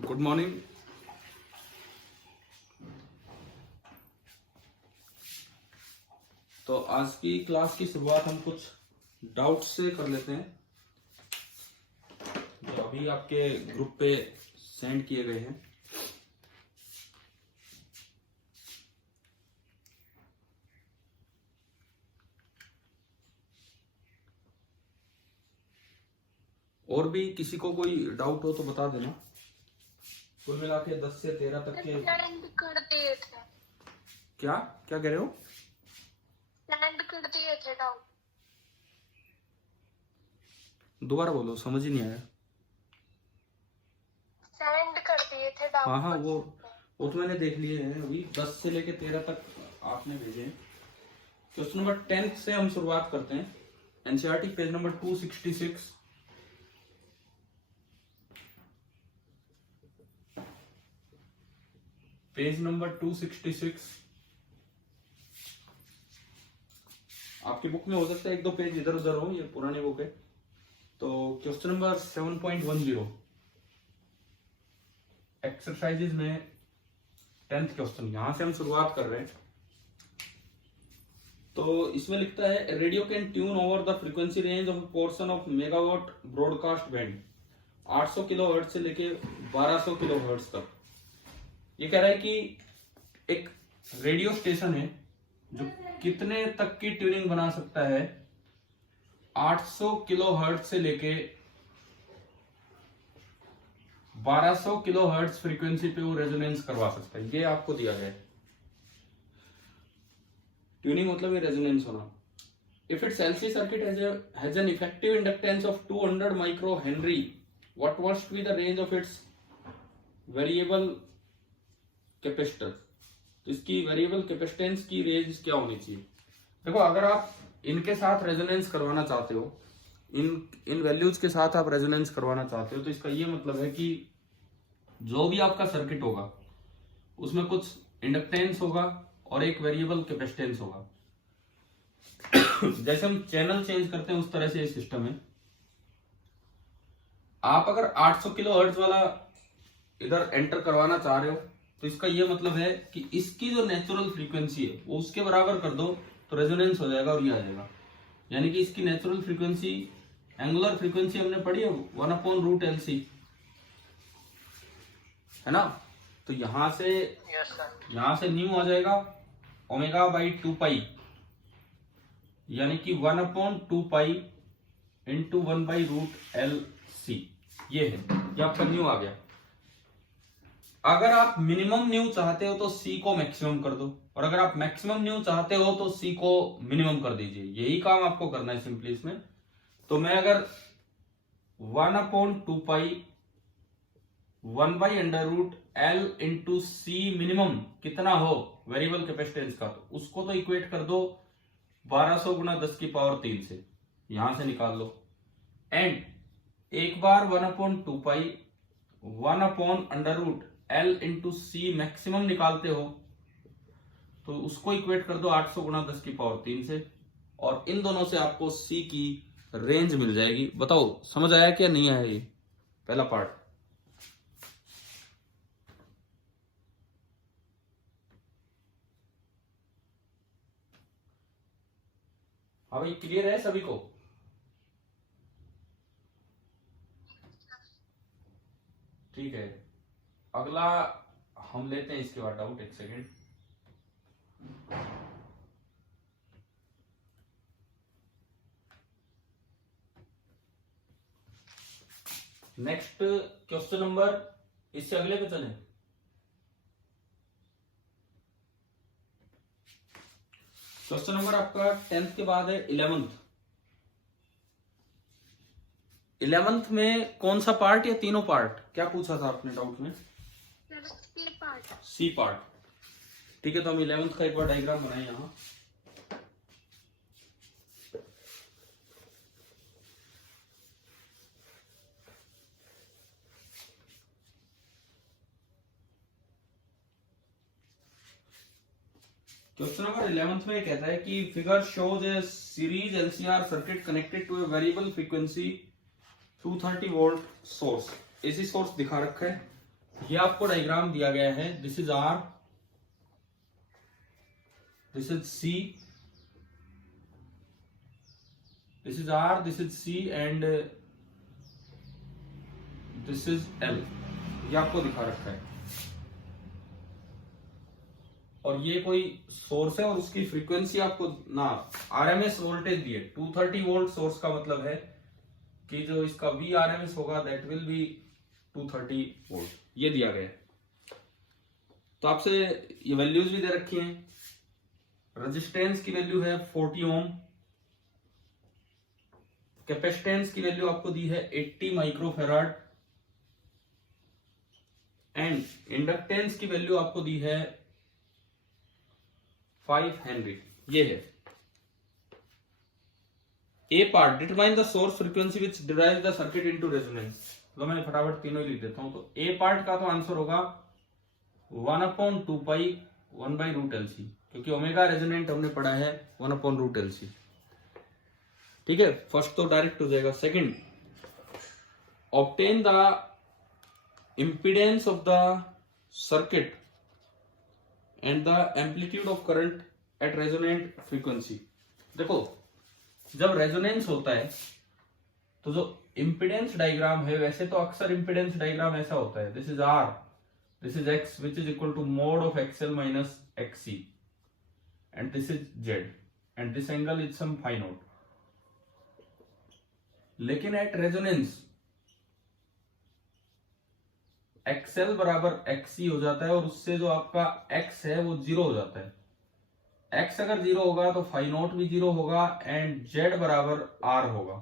Good morning. तो आज की क्लास की शुरुआत हम कुछ डाउट से कर लेते हैं जो अभी आपके ग्रुप पे सेंड किए गए हैं। और भी किसी को कोई डाउट हो तो बता देना। कुल मिला के 10 से 13 तक के कर दिए थे। क्या क्या कह रहे हो? सेंड कर दिए थे डाउट। दोबारा बोलो, समझ ही नहीं आया। सेंड कर दिए थे डाउट। हाँ वो तो मैंने देख लिए हैं। अभी 10 से लेके 13 तक आपने भेजे हैं। क्वेश्चन नंबर 10 से हम शुरुआत करते हैं। NCERT page number 266। Page number 266 आपकी बुक में हो सकता है एक दो पेज इधर उधर हो, ये पुरानी बुक है। तो क्वेश्चन नंबर 7.10 एक्सरसाइजेज में 10th क्वेश्चन, यहां से हम शुरुआत कर रहे हैं। तो इसमें लिखता है radio can tune over the frequency range of portion of megawatt broadcast band 800 kilohertz से लेके 1200 किलोहर्ट्ज तक। ये कह रहा है कि एक रेडियो स्टेशन है जो कितने तक की ट्यूनिंग बना सकता है 800 किलोहर्ट्ज से लेके 1200 किलोहर्ट्ज फ्रीक्वेंसी पे वो रेजोनेंस करवा सकता है। ये आपको दिया गया है। ट्यूनिंग मतलब ये रेजोनेंस होना। If it's LC circuit has an effective inductance of 200 micro Henry, what must be the range of its variable capacitor. तो इसकी वेरिएबल कैपेसिटेंस की रेंज क्या होनी चाहिए? देखो, अगर आप इनके साथ रेजोनेंस करवाना चाहते हो, इन वैल्यूज के साथ आप रेजोनेंस करवाना चाहते हो, तो इसका ये मतलब है कि जो भी आपका सर्किट होगा उसमें कुछ इंडक्टेंस होगा और एक वेरिएबल कैपेसिटेंस होगा। जैसे हम चैनल चेंज करते हैं उस तरह से ये सिस्टम है। आप अगर 800 किलो हर्ट्ज वाला इधर एंटर करवाना चाह रहे हो तो इसका ये मतलब है कि इसकी जो नेचुरल फ्रीक्वेंसी है वो उसके बराबर कर दो तो रेजोनेंस हो जाएगा और ये आ जाएगा। यानी कि इसकी नेचुरल फ्रीक्वेंसी, एंगुलर फ्रीक्वेंसी हमने पढ़ी है 1/√LC, है ना। तो यहां से न्यू आ जाएगा ω/2π, यानी कि 1/2π इंटू 1/√LC। ये है, ये आपका न्यू आ गया। अगर आप मिनिमम न्यू चाहते हो तो C को मैक्सिमम कर दो, और अगर आप मैक्सिमम न्यू चाहते हो तो C को मिनिमम कर दीजिए। यही काम आपको करना है सिंपली इसमें। तो मैं अगर 1/2π 1/√L इंटू C मिनिमम कितना हो वेरिएबल कैपेसिटेंस का, तो उसको तो इक्वेट कर दो 1200 गुणा 10⁻³ से, यहां से निकाल लो। एंड एक बार 1/2π 1/√L इंटू C मैक्सिमम निकालते हो तो उसको इक्वेट कर दो 800 गुणा 10⁻³ से, और इन दोनों से आपको C की रेंज मिल जाएगी। बताओ समझ आया क्या नहीं आया? ये पहला पार्ट। हाँ भाई, क्लियर है सभी को? ठीक है, अगला हम लेते हैं इसके बाद डाउट। एक सेकेंड। नेक्स्ट क्वेश्चन नंबर, इससे अगले पे चले। क्वेश्चन नंबर आपका 10th के बाद है 11th। 11th में कौन सा पार्ट या तीनों पार्ट? क्या पूछा था आपने डाउट में? C part. ठीक है, तो हम 11th का एक बार डायग्राम बनाए यहां। क्वेश्चन नंबर 11th में कहता है कि figure shows a series LCR circuit connected to a variable frequency 230 volt source. AC source दिखा रखा है ये आपको डायग्राम दिया गया है, this is R, this is C, this is R, this is C and this is L. ये आपको दिखा रखा है और ये कोई सोर्स है और उसकी फ्रीक्वेंसी आपको ना आरएमएस वोल्टेज दिए 230 वोल्ट। सोर्स का मतलब है कि जो इसका वी आरएमएस होगा दैट विल बी 230 वोल्ट, ये दिया गया है। तो आपसे ये वैल्यूज भी दे रखी हैं। रेजिस्टेंस की वैल्यू है 40 ओम, कैपेसिटेंस की वैल्यू आपको दी है 80 माइक्रोफेराड एंड इंडक्टेंस की वैल्यू आपको दी है 5 हेनरी। ये है a part, determine the source frequency which drives the circuit into resonance. तो मैंने फटाफट तीनों ही लिख देता हूं। तो ए पार्ट का तो आंसर होगा 1/2 पाई 1/√LC, क्योंकि ओमेगा रेजोनेंट हमने पढ़ा है 1/√LC। ठीक है, फर्स्ट तो डायरेक्ट हो जाएगा। Second, obtain the impedance of the circuit and the amplitude of current at resonant frequency। देखो, जब रेजोनेंस होता है तो जो इम्पिडेंस डायग्राम है, वैसे तो अक्सर इम्पिडेंस डायग्राम ऐसा होता है, this is R, this is X which is equal to mod of XL minus XC and this is Z and this angle is some phi naught. लेकिन एट रेजोनेंस एक्सएल बराबर XC हो जाता है और उससे जो आपका एक्स है वो जीरो हो जाता है। एक्स अगर जीरो होगा तो फाई नोट भी जीरो होगा एंड जेड बराबर आर होगा।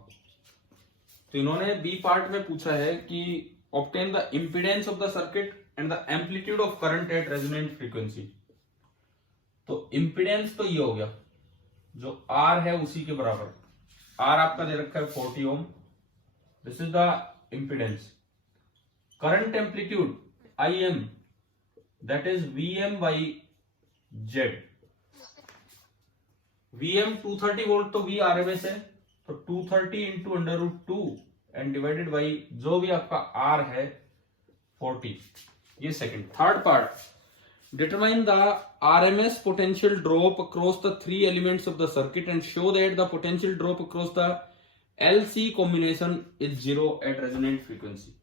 तो इन्होंने बी पार्ट में पूछा है कि obtain the impedance of the circuit and the amplitude of current eight resonant frequency. तो इंपीडेंस तो ये हो गया, जो आर है उसी के बराबर। आर आपका दे रखा है 40 ohm, this is the impedance. Current amplitude IM, that is VM by Z। VM 230 volt तो V RMS है, तो 230 इंटू √2 एंड डिवाइडेड बाई जो भी आपका R है 40। ये second. Third part, determine the RMS potential drop across the 3 elements of the circuit and show that the potential drop across the LC combination is 0 at resonant frequency.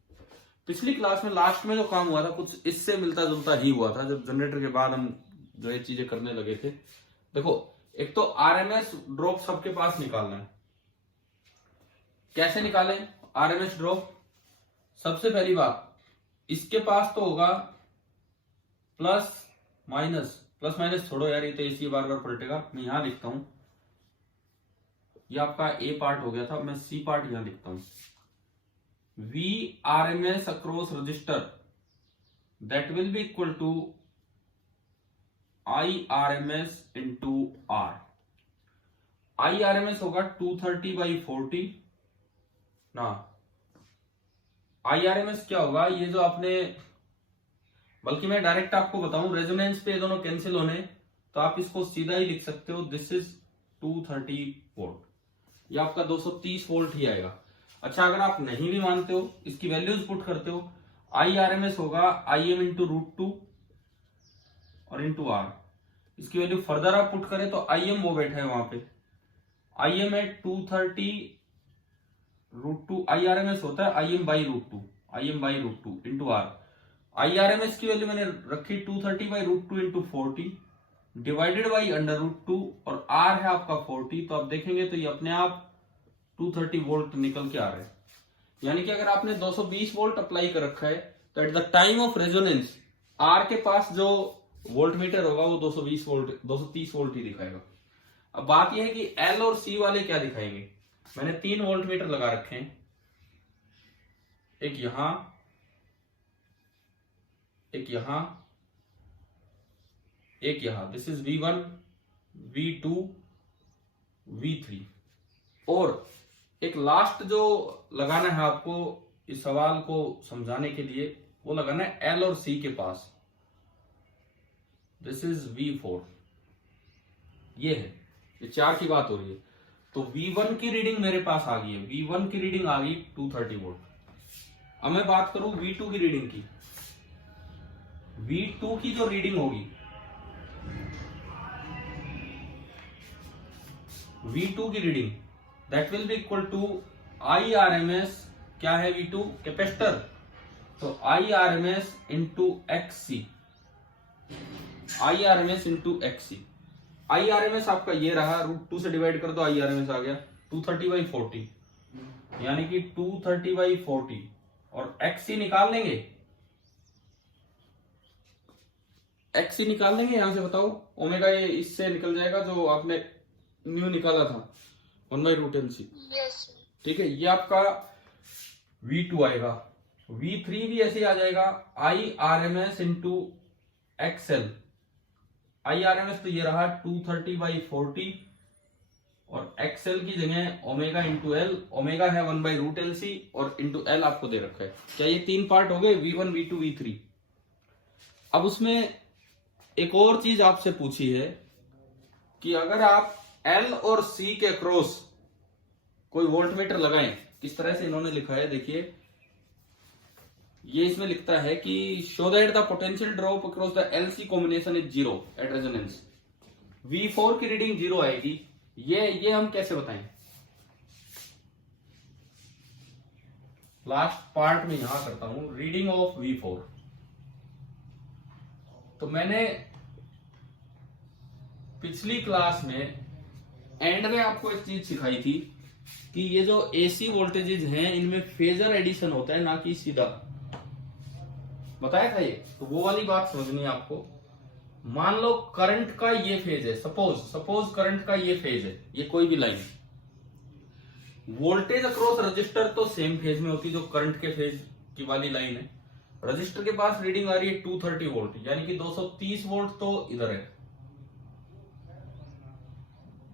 पिछली class में last में जो काम हुआ था कुछ इससे मिलता जुलता ही हुआ था, जब जनरेटर के बाद हम जो ये चीजें करने लगे थे। देखो, एक तो आरएमएस ड्रॉप सबके पास निकालना है। कैसे निकालें आरएमएस ड्रॉप? सबसे पहली बात, इसके पास तो होगा प्लस माइनस छोड़ो यार, ये तो इसी बार बार पलटेगा। मैं यहां लिखता हूं, ये आपका ए पार्ट हो गया था, मैं सी पार्ट यहां लिखता हूं। V RMS across resistor that will be equal to I RMS into R। I RMS होगा 230/40 ना। I RMS क्या होगा, ये जो आपने, बल्कि मैं डायरेक्ट आपको बताऊं, रेजोनेंस पे ये दोनों कैंसिल होने, तो आप इसको सीधा ही लिख सकते हो, दिस इज 230 वोल्ट। ये आपका 230 वोल्ट ही आएगा। अच्छा, अगर आप नहीं भी मानते हो, इसकी वैल्यूज पुट करते हो, आई आरएमएस होगा IM इंटू √2 और इंटू आर। इसकी वैल्यू फर्दर आप पुट करें तो IM वो बैठा है वहां पे, IM है 230 √2, आई आरएमएस होता है IM/√2 into R. I RMS की वैल्यू मैंने रखी 230/√2 इंटू 40 डिवाइडेड बाई √2 और आर है आपका 40। तो आप देखेंगे तो ये अपने आप 230 वोल्ट निकल के आ रहे हैं। यानी कि अगर आपने 220 वोल्ट अप्लाई कर रखा है तो at the time of resonance R के पास जो वोल्ट मीटर होगा वो 230 वोल्ट ही दिखाएगा। अब बात यह है कि एल और सी वाले क्या दिखाएंगे। मैंने 3 वोल्ट मीटर लगा रखे हैं, एक यहां, एक यहां, एक यहां। This is V1, V2, V3 और एक लास्ट जो लगाना है आपको इस सवाल को समझाने के लिए, वो लगाना है एल और सी के पास। This is V4। ये है, ये 4 की बात हो रही है। तो V1 की रीडिंग मेरे पास आ गई है, V1 की रीडिंग आ गई 230 वोल्ट। अब मैं बात करूं V2 की रीडिंग की, V2 की जो रीडिंग होगी, V2 की reading that will be equal to IRMS, क्या है V2 कैपेसिटर, तो IRMS into XC, IRMS into XC। IRMS आपका ये रहा, √2 से डिवाइड कर दो, IRMS आ गया 230/40, यानी कि 230/40, और XC निकाल लेंगे, XC निकाल लेंगे यहां से, बताओ ओमेगा ये इससे निकल जाएगा जो आपने न्यू निकाला था 1/√LC। यस ठीक है, ये आपका V2 आएगा। V3 भी ऐसे ही आ जाएगा, IRMS इंटू XL। IRMS तो ये रहा 230/40, और XL की जगह ओमेगा इंटू L, ओमेगा है 1/√LC, और इंटू L आपको दे रखा है। क्या ये 3 पार्ट हो गए, V1, V2, V3। अब उसमें एक और चीज आपसे पूछी है कि अगर आप L और C के क्रॉस कोई वोल्टमीटर लगाएं, किस तरह से इन्होंने लिखा है देखिए, ये इसमें लिखता है कि show that the potential drop across the LC combination is 0 at resonance. V4 की रीडिंग 0 आएगी, ये हम कैसे बताएं? लास्ट पार्ट में यहां करता हूं रीडिंग ऑफ V4। तो मैंने पिछली क्लास में एंड में आपको एक चीज सिखाई थी कि ये जो AC वोल्टेजेस हैं इनमें फेजर एडिशन होता है, ना कि सीधा, बताया था ये। तो वो वाली बात समझनी है आपको। मान लो करंट का ये फेज है, सपोज करंट का ये फेज है, ये कोई भी लाइन, वोल्टेज अक्रॉस रजिस्टर तो सेम फेज में होती, जो करंट के फेज की वाली लाइन है। रजिस्टर के पास रीडिंग आ रही है 230 वोल्ट, यानी कि 230 वोल्ट तो इधर है,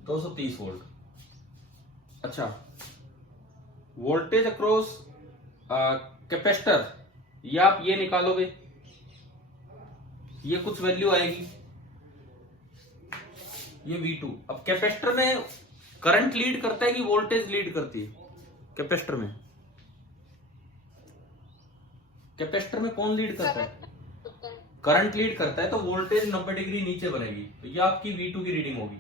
230 वोल्ट। अच्छा, वोल्टेज अक्रॉस कैपेसिटर, ये आप ये निकालोगे, ये कुछ वैल्यू आएगी, ये V2। अब कैपेसिटर में करंट लीड करता है कि वोल्टेज लीड करती है? कैपेसिटर में कौन लीड करता है? करंट लीड करता है, तो वोल्टेज 90 डिग्री नीचे बनेगी, तो ये आपकी V2 की रीडिंग होगी,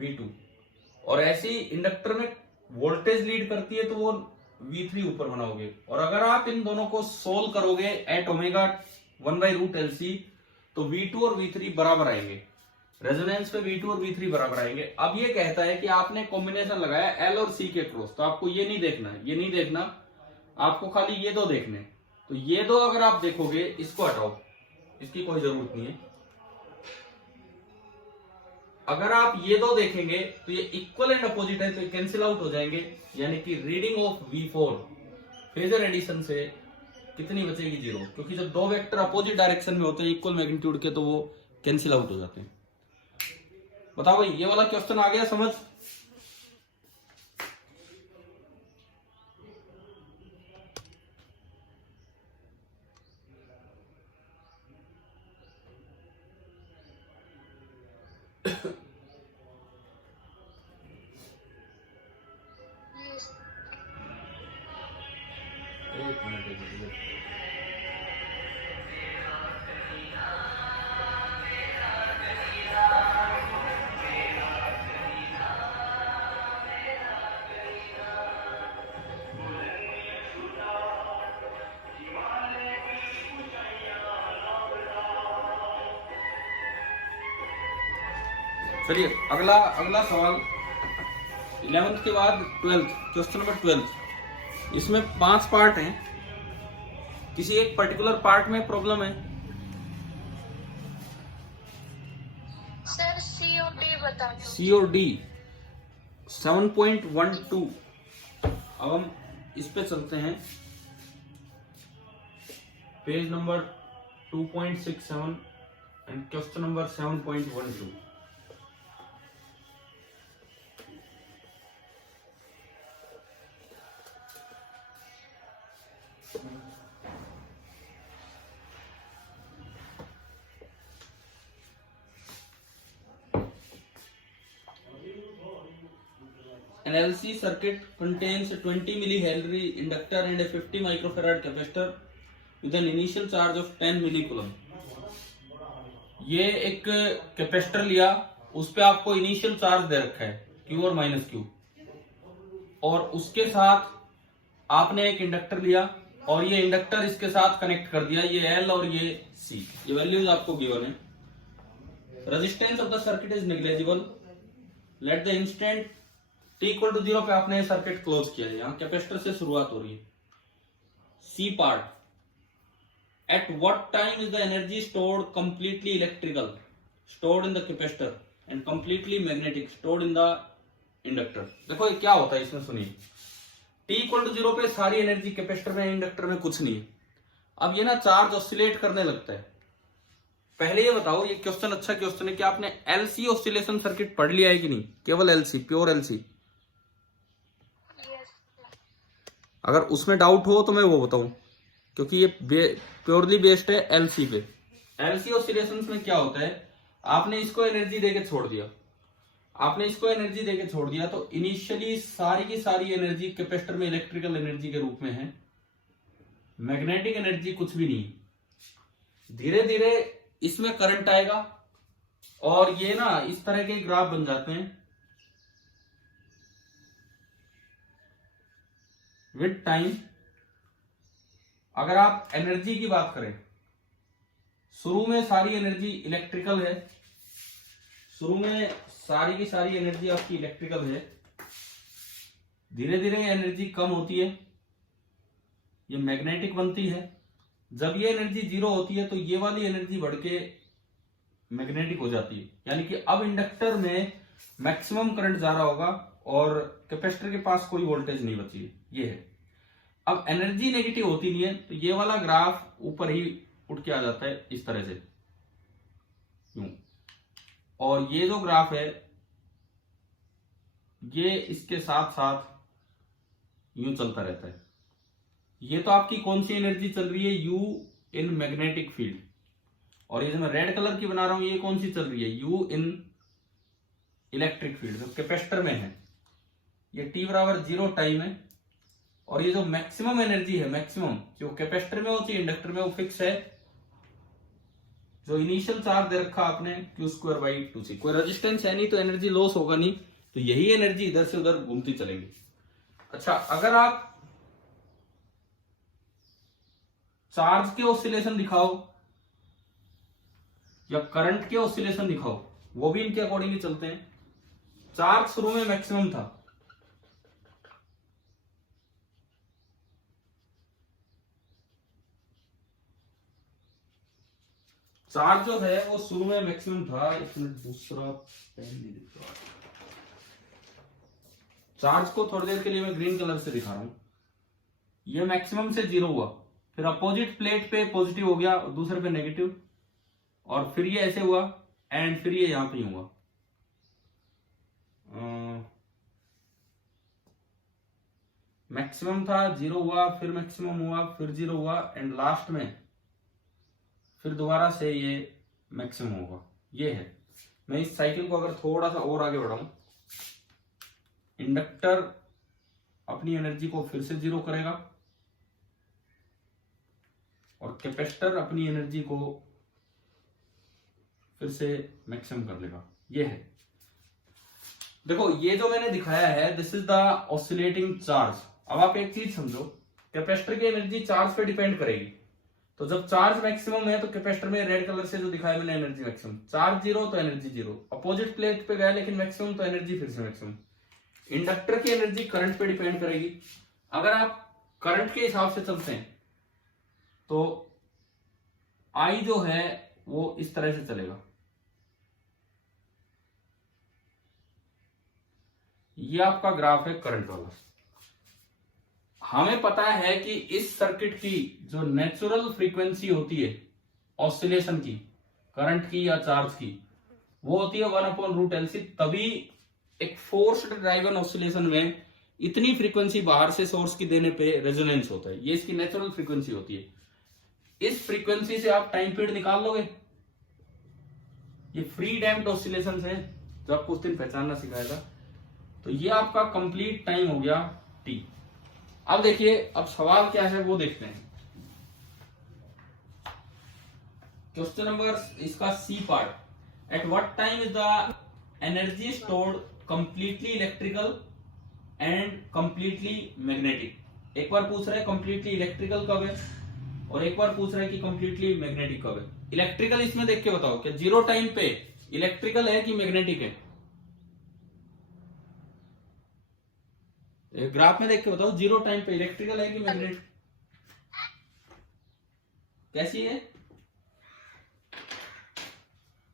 V2। और ऐसे ही इंडक्टर में वोल्टेज लीड करती है, तो वो V3 ऊपर बनाओगे। और अगर आप इन दोनों को सोल्व करोगे एट ओमेगा 1/√LC, तो V2 और V3 बराबर आएंगे, रेजोनेंस पे V2 और V3 बराबर आएंगे। अब ये कहता है कि आपने कॉम्बिनेशन लगाया L और C के क्रॉस, तो आपको ये नहीं देखना, आपको खाली ये दो देखने। तो ये दो अगर आप देखोगे, इसको हटाओ, इसकी कोई जरूरत नहीं है। अगर आप ये दो देखेंगे तो ये इक्वल एंड अपोजिट है, तो कैंसिल आउट हो जाएंगे, यानी कि reading of V4 phasor addition से कितनी बचेगी? 0, क्योंकि जब दो वेक्टर अपोजिट डायरेक्शन में होते हैं इक्वल मैग्नीट्यूड के, तो वो कैंसिल आउट हो जाते हैं। बताओ भाई, ये वाला क्वेश्चन आ गया समझ? एक मिनट। चलिए अगला सवाल, 11th के बाद 12th, क्वेश्चन नंबर 12। इसमें 5 पार्ट हैं, किसी एक पर्टिकुलर पार्ट में प्रॉब्लम है? सर C और D बता दो। C और D 7.12। अब हम इस पे चलते हैं, page number 2.67 and question number 7.12। An LC circuit contains a 20 millihenry inductor and a 50 microfarad capacitor. With an initial charge of 10 millicoulomb. ये एक कैपेसिटर लिया, उस पे आपको इनिशियल चार्ज दे रखा है Q और माइनस Q, और उसके साथ आपने एक इंडक्टर लिया और ये इंडक्टर इसके साथ कनेक्ट कर दिया, ये L और ये C, ये वैल्यूज आपको गिवन है। Resistance of the circuit is negligible, let the instant t equal to 0 पे आपने सर्किट क्लोज किया है। यहाँ कैपेसिटर से शुरुआत हो रही है। C part, at what time is the energy stored completely electrical stored in the capacitor and completely magnetic stored in the inductor. देखो ये क्या होता है इसमें, सुनिए। t इक्वल टू 0 पे सारी एनर्जी कैपेसिटर में, इंडक्टर में कुछ नहीं है। अब ये ना चार्ज ऑसिलेट करने लगता है। पहले ये बताओ, ये क्वेश्चन अच्छा क्वेश्चन है कि आपने LC ऑसिलेशन सर्किट पढ़ लिया है कि नहीं? केवल LC, प्योर LC। Yes. अगर उसमें डाउट हो तो मैं वो बताऊं, क्योंकि ये प्योरली बेस्ड है LC पे। LC ऑसिलेशंस में क्या होता है, आपने इसको एनर्जी देके छोड़ दिया, आपने इसको एनर्जी देके छोड़ दिया, तो इनिशियली सारी की सारी एनर्जी कैपेसिटर में इलेक्ट्रिकल एनर्जी के रूप में है, मैग्नेटिक एनर्जी कुछ भी नहीं। धीरे धीरे इसमें करंट आएगा और ये ना इस तरह के ग्राफ बन जाते हैं। विद टाइम अगर आप एनर्जी की बात करें, शुरू में सारी एनर्जी इलेक्ट्रिकल है, शुरू में सारी की सारी एनर्जी आपकी इलेक्ट्रिकल है। धीरे धीरे एनर्जी कम होती है, ये मैग्नेटिक बनती है। जब ये एनर्जी 0 होती है तो ये वाली एनर्जी बढ़ के मैग्नेटिक हो जाती है, यानी कि अब इंडक्टर में मैक्सिमम करंट जा रहा होगा और कैपेसिटर के पास कोई वोल्टेज नहीं बची है, ये है। अब एनर्जी नेगेटिव होती नहीं है तो ये वाला ग्राफ ऊपर ही उठ के आ जाता है इस तरह से, यूं। और ये जो ग्राफ है ये इसके साथ साथ यूं चलता रहता है। ये तो आपकी कौन सी एनर्जी चल रही है, U इन मैग्नेटिक फील्ड। और ये जो मैं रेड कलर की बना रहा हूं ये कौन सी चल रही है, U इन इलेक्ट्रिक फील्ड, जो कैपेसिटर में है। ये t बराबर 0 टाइम है। और ये जो मैक्सिमम एनर्जी है, मैक्सिमम जो कैपेसिटर में होती है, इंडक्टर में, वो फिक्स है। जो इनिशियल चार्ज दे रखा आपने Q²/2C, कोई रेजिस्टेंस है नहीं तो एनर्जी लॉस होगा नहीं, तो यही एनर्जी इधर से उधर घूमती चलेगी। अच्छा, अगर आप चार्ज के ऑसिलेशन दिखाओ या करंट के ऑसिलेशन दिखाओ, वो भी इनके अकॉर्डिंग ही चलते हैं। चार्ज शुरू में मैक्सिमम था, चार्ज जो है वो शुरू में मैक्सिमम था। इसमें दूसरा पेन नहीं दिख रहा। चार्ज को थोड़ी देर के लिए मैं ग्रीन कलर से दिखा रहा हूं। ये मैक्सिमम से 0 हुआ, फिर अपोजिट प्लेट पे पॉजिटिव हो गया और दूसरे पे नेगेटिव, और फिर ये ऐसे हुआ एंड फिर ये यहां पे हुआ। मैक्सिमम था, 0 हुआ, फिर मैक्सिमम हुआ, फिर 0 हुआ एंड लास्ट में फिर दोबारा से ये मैक्सिमम होगा। ये है। मैं इस साइकिल को अगर थोड़ा सा और आगे बढ़ाऊं, इंडक्टर अपनी एनर्जी को फिर से 0 करेगा और कैपेसिटर अपनी एनर्जी को फिर से मैक्सिमम कर लेगा। ये है। देखो ये जो मैंने दिखाया है, this is the oscillating charge. अब आप एक चीज समझो, कैपेसिटर की एनर्जी चार्ज पे डिपेंड करेगी। तो जब चार्ज मैक्सिमम है तो कैपेसिटर में रेड कलर से जो दिखाया मैंने एनर्जी मैक्सिमम, चार्ज 0 तो एनर्जी 0, अपोजिट प्लेट पे गया लेकिन मैक्सिमम तो एनर्जी फिर से मैक्सिमम। इंडक्टर की एनर्जी करंट पे डिपेंड करेगी। अगर आप करंट के हिसाब से चलते हैं तो I जो है वो इस तरह से चलेगा। ये आपका ग्राफ है करंट वाला। हमें पता है कि इस सर्किट की जो नेचुरल फ्रीक्वेंसी होती है ऑसिलेशन की, करंट की या चार्ज की, वो होती है 1/√LC। तभी एक फोर्स्ड ड्राइवन ऑसिलेशन में इतनी फ्रीक्वेंसी बाहर से सोर्स की देने पे रेजोनेंस होता है। ये इसकी नेचुरल फ्रीक्वेंसी होती है। इस फ्रीक्वेंसी से आप टाइम पीरियड निकाल लोगे। ये फ्री डैम्प्ड ऑसिलेशंस है जो आपको उस दिन पहचानना सिखाया था। तो ये आपका कंप्लीट टाइम हो गया t। अब देखिए, अब सवाल क्या है वो देखते हैं। क्वेश्चन नंबर इसका C part, at what time is the energy stored completely electrical and completely magnetic. एक बार पूछ रहा है कंप्लीटली इलेक्ट्रिकल कब है और एक बार पूछ रहा है कि कंप्लीटली मैग्नेटिक कब है। इलेक्ट्रिकल इसमें देख के बताओ कि जीरो टाइम पे इलेक्ट्रिकल है कि मैग्नेटिक है। ग्राफ में देख के बताओ जीरो टाइम पे इलेक्ट्रिकल है कि मैग्नेटिक, कैसी है?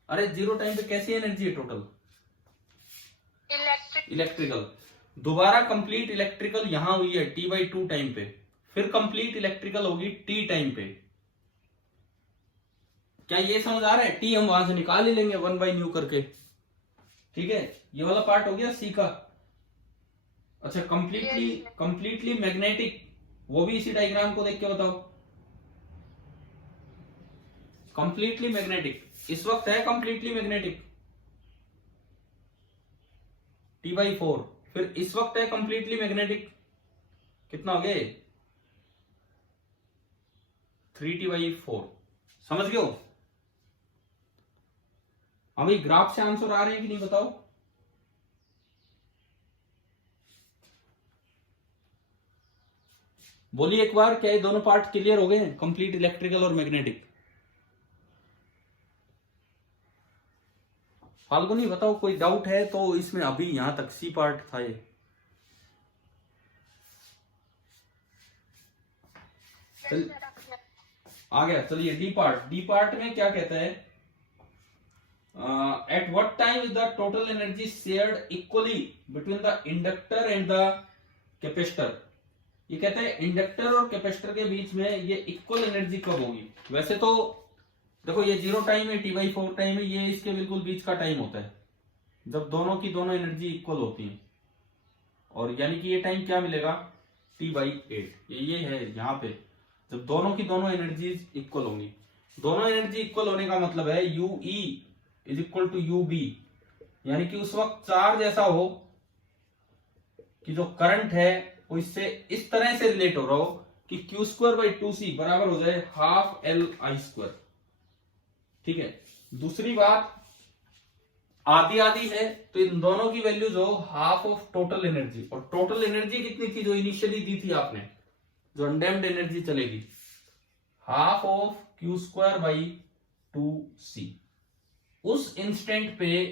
अरे जीरो टाइम पे कैसी एनर्जी है टोटल? इलेक्ट्रिकल। दोबारा कंप्लीट इलेक्ट्रिकल यहां हुई है T/2 टाइम पे, फिर कंप्लीट इलेक्ट्रिकल होगी T टाइम पे। क्या ये समझ आ रहा है? T हम वहां से निकाल ही लेंगे 1/ν करके, ठीक है। ये वाला पार्ट हो गया सी का। अच्छा, कंप्लीटली मैग्नेटिक, वो भी इसी डायग्राम को देख के बताओ। कंप्लीटली मैग्नेटिक इस वक्त है कंप्लीटली मैग्नेटिक T/4, फिर इस वक्त है कंप्लीटली मैग्नेटिक, कितना हो गया 3T/4। समझ गए हो? अभी ग्राफ से आंसर आ रहे हैं कि नहीं बताओ? बोलिए एक बार, क्या ये दोनों पार्ट क्लियर हो गए हैं, कंप्लीट इलेक्ट्रिकल और मैग्नेटिक? फाल्गुनी बताओ, कोई डाउट है तो इसमें? अभी यहां तक सी पार्ट था ये। आ गया, चलिए डी पार्ट। डी पार्ट में क्या कहता है? Eight what time is the total energy shared equally between the inductor and the capacitor. ये कहता है इंडक्टर और कैपेसिटर के बीच में ये इक्वल एनर्जी कब होगी। वैसे तो देखो ये जीरो टाइम है, T/4 टाइम है, ये इसके बिल्कुल बीच का टाइम होता है जब दोनों की दोनों एनर्जी इक्वल होती है। और यानी कि ये टाइम क्या मिलेगा T/8, ये है यहाँ पे, जब दोनों की दोनों एनर्जीज इक्वल होंगी। दोनों एनर्जी इक्वल होने का मतलब है UE is equal to UB, यानी कि उस वक्त चार्ज ऐसा हो कि जो करंट है वो इससे इस तरह से रिलेट हो रहा हो कि Q²/2C बराबर हो जाए 12LI²। ठीक है। दूसरी बात, आधी आधी है तो इन दोनों की वैल्यूज हो हाफ ऑफ टोटल एनर्जी। और टोटल एनर्जी कितनी थी जो इनिशियली दी थी आपने, जो अनडैम्प्ड एनर्जी चलेगी, हाफ ऑफ Q²/2C। उस इंस्टेंट पे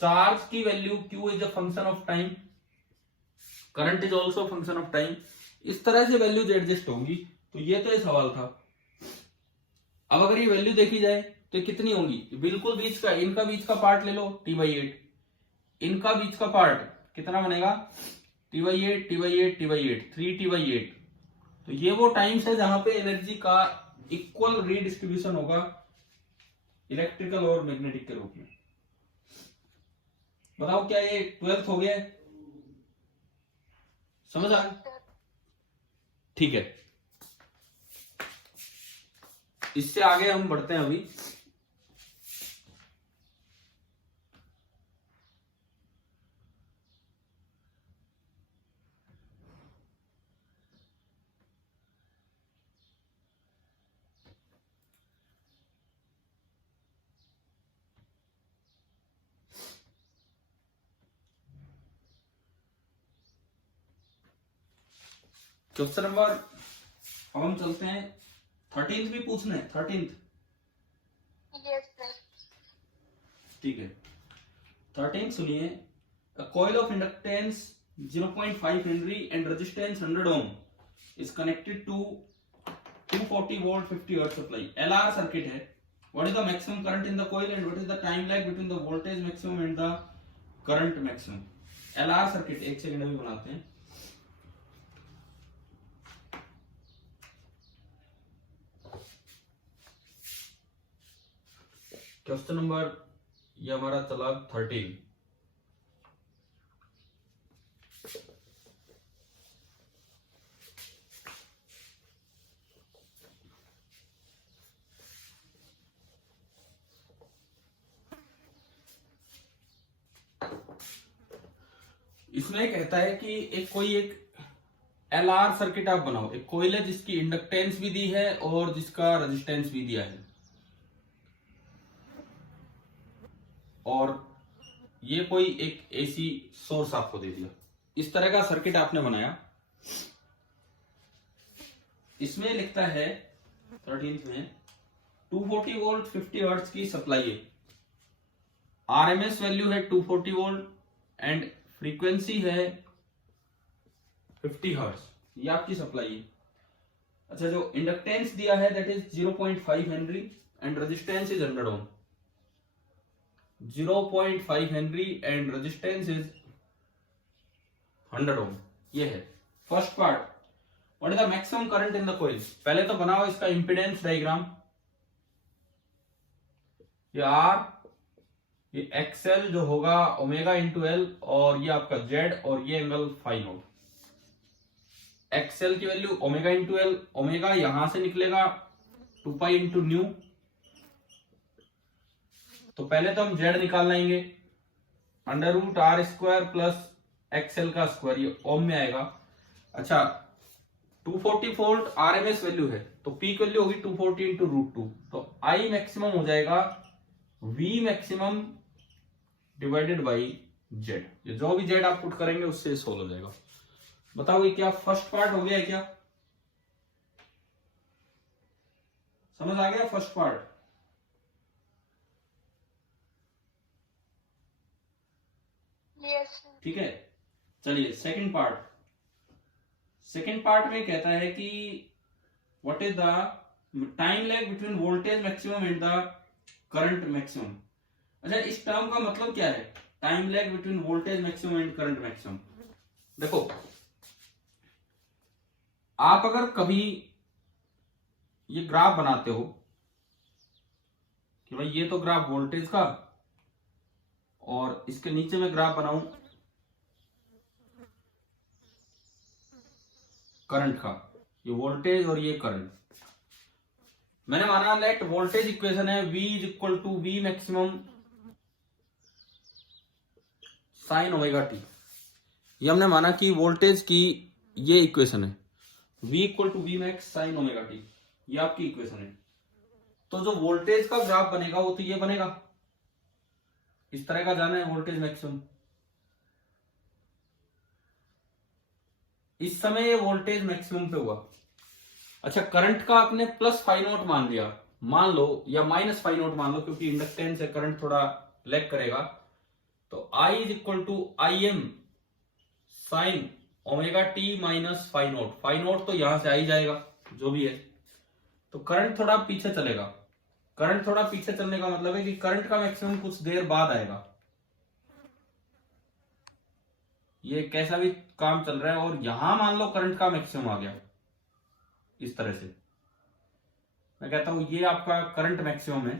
चार्ज की value Q is a function of time, current is also function of time, इस तरह से वैल्यूज एडजस्ट होंगी। तो ये तो सवाल था। अब अगर ये वैल्यू देखी जाए तो कितनी होंगी, बिल्कुल बीच का, इनका बीच का पार्ट ले लो T/8, इनका बीच का पार्ट कितना बनेगा T/8 T/8 T/8 3T/8। तो ये वो टाइम्स है जहां पे एनर्जी का इक्वल रीडिस्ट्रीब्यूशन होगा इलेक्ट्रिकल और मैग्नेटिक के रूप में। बताओ क्या ये 12th हो गया? समझ आ गया? ठीक है, इससे आगे हम बढ़ते हैं अभी। क्वेश्चन नंबर, अब हम चलते हैं 13th भी पूछना है, 13th। ठीक है, 13th सुनिए। A coil of inductance 0.5 Henry and resistance 100 ohm is connected to 240 volt 50 hertz supply. LR circuit है। What is the maximum current in the coil and what is the time lag between the voltage maximum and the current maximum? LR circuit, एक second अभी बनाते हैं। Question number ये हमारा चला 13। इसमें कहता है कि एक LR सर्किट आप बनाओ। एक कोयल है जिसकी इंडक्टेंस भी दी है और जिसका रेजिस्टेंस भी दिया है। और ये कोई एक एसी सोर्स आपको दे दिया। इस तरह का सर्किट आपने बनाया। इसमें लिखता है 13th में 240 वोल्ट 50 हर्ट्ज की सप्लाई है, आरएमएस वैल्यू है 240 वोल्ट एंड फ्रीक्वेंसी है 50 हर्ट्ज, ये आपकी सप्लाई है। अच्छा, जो इंडक्टेंस दिया है that is 0.5 henry and resistance is 100 ohm. 0.5 henry and resistance is 100 ohm. ये है first part. What is the maximum current in the coil? पहले तो बनाओ इसका इंपीडेंस डायग्राम। ये आर, ये एक्सएल जो होगा ओमेगा इंटू एल, और ये आपका जेड, और ये एंगल फाई नोट। एक्सएल की value omega into L, omega यहां से निकलेगा 2 पाई इंटू न्यू। तो पहले तो हम जेड निकाल लेंगे, under root R square plus XL का स्क्वायर, ये ओम में आएगा। अच्छा, 240 वोल्ट आरएमएस वैल्यू है, तो पीक वैल्यू होगी 240 इंटू रूट 2, तो आई मैक्सिमम हो जाएगा we maximum divided by Z. ये जो भी जेड आप पुट करेंगे उससे सोल्व हो जाएगा। बताओ ये क्या फर्स्ट पार्ट हो गया है? क्या समझ आ गया फर्स्ट पार्ट? Yes sir. ठीक है, चलिए सेकंड पार्ट। सेकंड पार्ट में कहता है कि what is the time lag between voltage maximum and the current maximum. अच्छा, इस टर्म का मतलब क्या है, time lag between voltage maximum and current maximum? देखो, आप अगर कभी ये ग्राफ बनाते हो कि भाई ये तो ग्राफ वोल्टेज का, और इसके नीचे में ग्राफ बनाऊं करंट का, ये वोल्टेज और ये करंट। मैंने माना लेट वोल्टेज इक्वेशन है V is equal to V maximum sine omega t. ये हमने माना कि वोल्टेज की ये इक्वेशन है, V equal to V max sine omega t, ये आपकी इक्वेशन है। तो जो वोल्टेज का ग्राफ बनेगा वो तो ये बनेगा, इस तरह का जाना है वोल्टेज मैक्सिमम। इस समय ये वोल्टेज मैक्सिमम पे हुआ। अच्छा, करंट का आपने प्लस फाई नोट मान लिया, मान लो, या माइनस फाई नोट मान लो, क्योंकि इंडक्टेंस से करंट थोड़ा लैग करेगा। तो I is equal to I M sine omega t minus phi naught. Phi naught तो यहां से आ ही जाएगा जो भी है, तो करंट थोड़ा पीछे चलेगा। करंट थोड़ा पीछे चलने का मतलब है कि करंट का मैक्सिमम कुछ देर बाद आएगा। ये कैसा भी काम चल रहा है, और यहां मान लो करंट का मैक्सिमम आ गया, इस तरह से मैं कहता हूं ये आपका करंट मैक्सिमम है।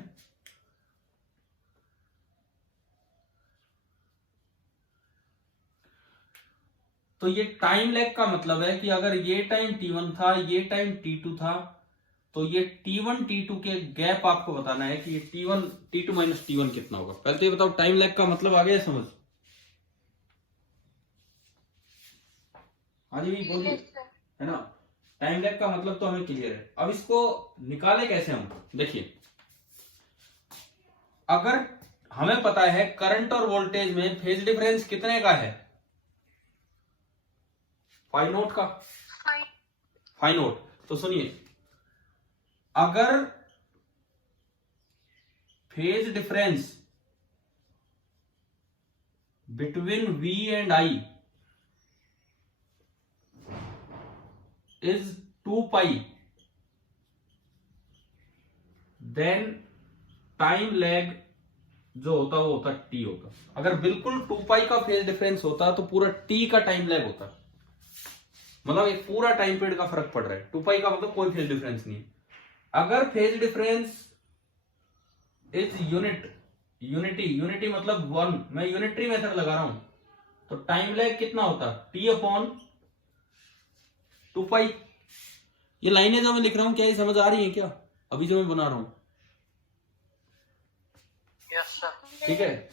तो ये टाइम लैग का मतलब है कि अगर ये टाइम T1 था, ये टाइम T2 था, तो ये T1 T2 के गैप आपको बताना है कि T1 T2 माइनस T1 कितना होगा। पहले तो ये बताओ टाइम लैग का मतलब आ गया समझ? हाँ जी बोलिए, है ना? टाइम लैग का मतलब तो हमें क्लियर है। अब इसको निकाले कैसे हम? देखिए, अगर हमें पता है करंट और वोल्टेज में फेज डिफरेंस कितने का है, फाई नोट का, फाई नोट। तो सुनिए, अगर phase difference between V and I is 2 pi, then time lag जो होता वो होता T होता। अगर बिल्कुल 2 पाई का फेज डिफरेंस होता तो पूरा T का टाइम लैग होता, मतलब एक पूरा टाइम पीरियड का फर्क पड़ रहा है। 2 पाई का मतलब कोई फेज डिफरेंस नहीं है। अगर फेज डिफरेंस इज यूनिटी मतलब 1, मैं यूनिटरी मेथड लगा रहा हूं, तो टाइम लैग कितना होता? T अपॉन 2 पाई। ये लाइनें जो मैं लिख रहा हूं क्या ये समझ आ रही है क्या अभी जो मैं बना रहा हूं? Yes sir. ठीक है।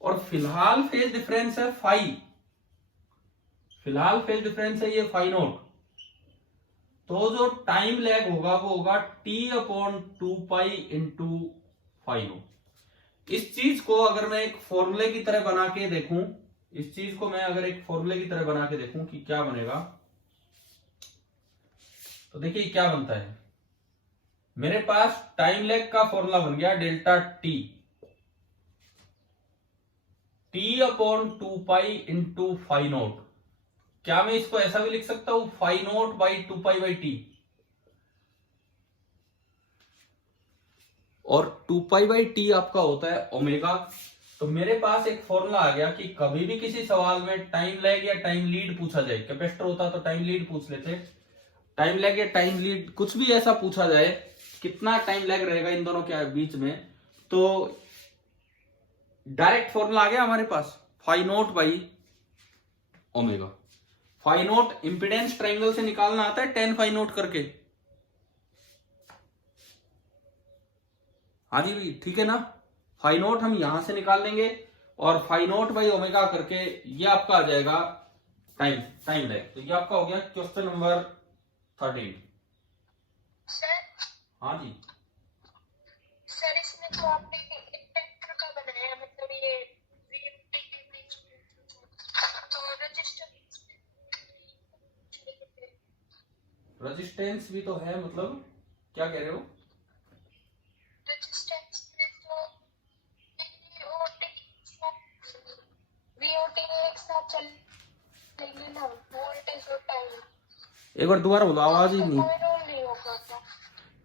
और फिलहाल फेज डिफरेंस है फाई, फिलहाल फेज डिफरेंस है ये फाई नोट। तो जो टाइम लैग होगा वो होगा T upon 2 pi into phi naught. इस चीज को अगर मैं एक फॉर्मूले की तरह बना के देखूं, इस चीज को मैं अगर एक फॉर्मूले की तरह बना के देखूं कि क्या बनेगा, तो देखिए क्या बनता है। मेरे पास टाइम लैग का फॉर्मूला बन गया delta t, t upon 2 pi into phi naught. क्या मैं इसको ऐसा भी लिख सकता हूं, phi naught by 2 pi by t, और 2 पाई बाई टी आपका होता है ओमेगा। तो मेरे पास एक फॉर्मूला आ गया कि कभी भी किसी सवाल में टाइम लैग या टाइम लीड पूछा जाए, कैपेसिटर होता तो टाइम लीड पूछ लेते, टाइम लैग या टाइम लीड कुछ भी ऐसा पूछा जाए, कितना टाइम लैग रहेगा इन दोनों के बीच में, तो डायरेक्ट फॉर्मूला आ गया हमारे पास, phi naught by omega. Phi naught impedance triangle से निकालना आता है, 10 फाई नोट करके। हाँ जी भाई, ठीक है ना। फाई नोट हम यहां से निकाल लेंगे और फाई नोट बाई ओमेगा करके ये आपका आ जाएगा टाइम लैग। तो ये आपका हो गया क्वेश्चन नंबर 13। सर हाँ जी, सर इसमें तो आपने इंडक्टर का बनाया, मतलब ये तो रेजिस्टेंस भी तो है, मतलब क्या कह रहे हो। रेजिस्टेंस में तो वीओटी एक साथ चलेगी ना, वोल्टेज और टाइम। एक बार दोबारा बोलो, आवाज ही नहीं, कोई रोल नहीं होगा क्या?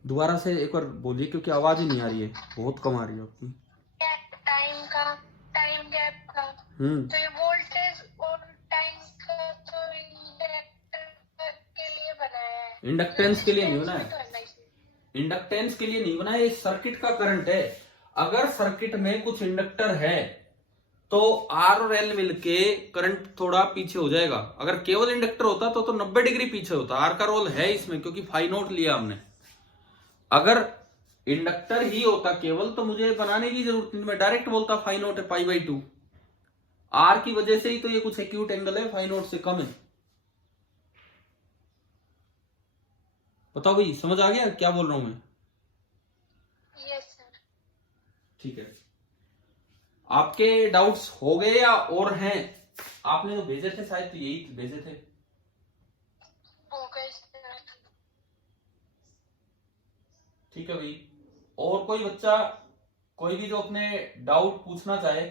दोबारा से एक बार बोलिए क्योंकि आवाज ही नहीं आ रही है, बहुत कम आ रही है आपकी। टाइम का, टाइम गैप का, तो ये वोल्टेज और टाइम का तो इंडक्टर के लिए बनाया है, इंडक्टेंस के लिए नहीं बनाया, तो है ना इसमें। इंडक्टेंस के लिए नहीं बनाया, ये सर्किट का करंट है। अगर सर्किट में कुछ इंडक्टर है तो आर और एल मिलके करंट थोड़ा पीछे हो जाएगा। अगर केवल इंडक्टर होता तो 90 डिग्री पीछे होता। आर का रोल है इसमें क्योंकि फाई नोट लिया हमने। अगर इंडक्टर ही होता केवल तो मुझे बनाने की जरूरत नहीं, मैं डायरेक्ट बोलता फाई नोट है पाई बाई 2। आर की वजह से ही तो ये कुछ एक्यूट एंगल है, फाई नोट से कम है। बताओ भाई, समझ आ गया क्या बोल रहा हूं मैं। Yes sir. ठीक है, आपके डाउट्स हो गए या और हैं। आपने तो भेजे थे शायद, तो यही भेजे थे। हो गए सर। ठीक है भाई, और कोई बच्चा कोई भी जो अपने डाउट पूछना चाहे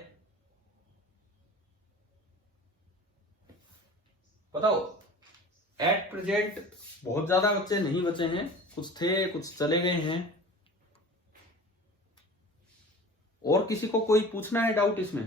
बताओ। एट प्रेजेंट बहुत ज्यादा बच्चे नहीं बचे हैं, कुछ थे कुछ चले गए हैं। और किसी को कोई पूछना है डाउट इसमें।